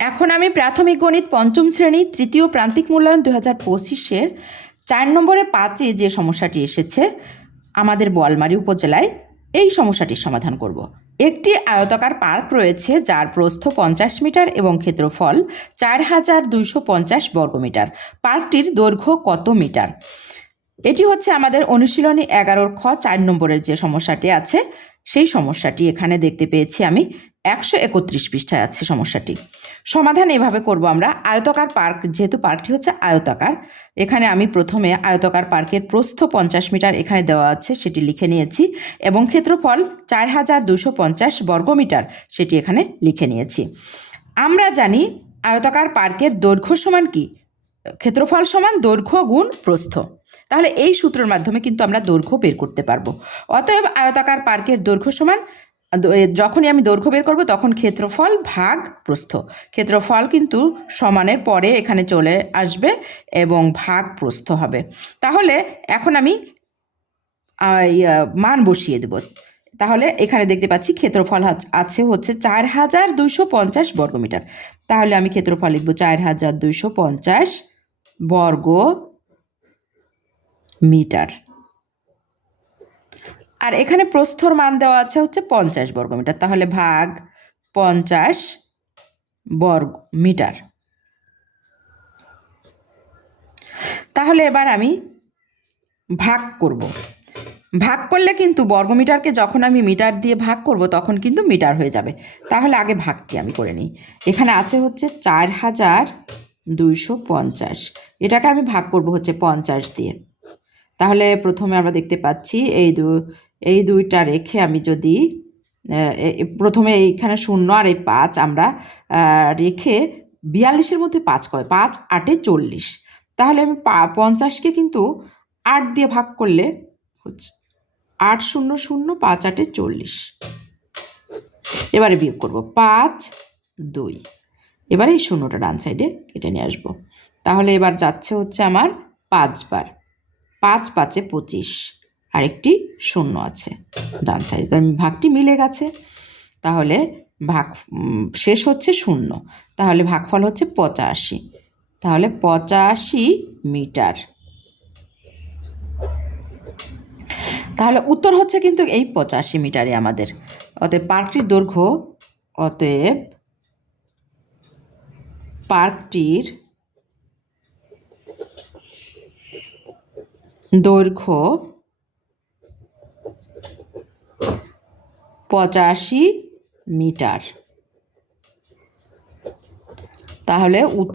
এখন আমি প্রাথমিক গণিত পঞ্চম শ্রেণী তৃতীয় প্রান্তিক মূল্যায়ন 2025-এর 4 নম্বরে 5-এ যে সমস্যাটি এসেছে আমাদের বোয়ালমারী উপজেলায়, এই সমস্যাটির সমাধান করব। একটি আয়তাকার পার্ক রয়েছে যার প্রস্থ 50 মিটার এবং ক্ষেত্রফল 4250 বর্গমিটার। পার্কটির দৈর্ঘ্য কত মিটার? এটি হচ্ছে আমাদের অনুশীলনী 11 খ 4 নম্বরের যে সমস্যাটি আছে, সেই সমস্যাটি এখানে দেখতে পেয়েছি আমি। 131 পৃষ্ঠায় আছে সমস্যাটি। সমাধান এভাবে করব আমরা। আয়তাকার পার্ক, যেহেতু পার্কটি হচ্ছে আয়তাকার, এখানে আমি প্রথমে আয়তাকার পার্কের প্রস্থ 50 মিটার এখানে দেওয়া আছে, সেটি লিখে নিয়েছি, এবং ক্ষেত্রফল 4250 বর্গমিটার সেটি এখানে লিখে নিয়েছি। আমরা জানি আয়তাকার পার্কের দৈর্ঘ্য সমান কি? ক্ষেত্রফল সমান দৈর্ঘ্য গুণ প্রস্থ। তাহলে এই সূত্রের মাধ্যমে কিন্তু আমরা দৈর্ঘ্য বের করতে পারবো। অতএব আয়তাকার পার্কের দৈর্ঘ্য সমান, যখনই আমি দৈর্ঘ্য বের করব তখন ক্ষেত্রফল ভাগ প্রস্থ। ক্ষেত্রফল কিন্তু সমানের পরে এখানে চলে আসবে এবং ভাগ প্রস্থ হবে। তাহলে এখন আমি মান বসিয়ে দেব। তাহলে এখানে দেখতে পাচ্ছি ক্ষেত্রফল আছে হচ্ছে 4250 বর্গমিটার। তাহলে আমি ক্ষেত্রফল লিখব 4250 বর্গ মিটার। আর এখানে প্রস্থর মান দেওয়া আছে হচ্ছে 50 বর্গমিটার। তাহলে ভাগ 50 বর্গ মিটার। তাহলে এবার আমি ভাগ করব। ভাগ করলে কিন্তু বর্গমিটারকে যখন আমি মিটার দিয়ে ভাগ করব তখন কিন্তু মিটার হয়ে যাবে। তাহলে আগে ভাগটি আমি করে নিই। এখানে আছে হচ্ছে 4250, এটাকে আমি ভাগ করব হচ্ছে 50 দিয়ে। তাহলে প্রথমে আমরা দেখতে পাচ্ছি এই দুইটা রেখে আমি যদি প্রথমে এইখানে 0 আর এই 5 আমরা রেখে 42-এর মধ্যে 5 করে, 5 8 40। তাহলে আমি 50-কে কিন্তু 8 দিয়ে ভাগ করলে হচ্ছে 8 0 0, 5 8 40। এবারে বিয়োগ করব 5 2। এবারে এই 0টা ডান সাইডে কেটে নিয়ে আসবো। তাহলে এবার যাচ্ছে হচ্ছে আমার 5 বার, 5 5 25, আরেকটি 0 আছে ডান সাইডে। ভাগটি মিলে গেছে। তাহলে ভাগ শেষ হচ্ছে 0। তাহলে ভাগফল হচ্ছে 85। তাহলে 85 মিটার। তাহলে উত্তর হচ্ছে কিন্তু এই 85 মিটারে আমাদের। অতএব পার্কটির দৈর্ঘ্য, অতএব পার্কটির দৈর্ঘ্য 85 মিটার। তাহলে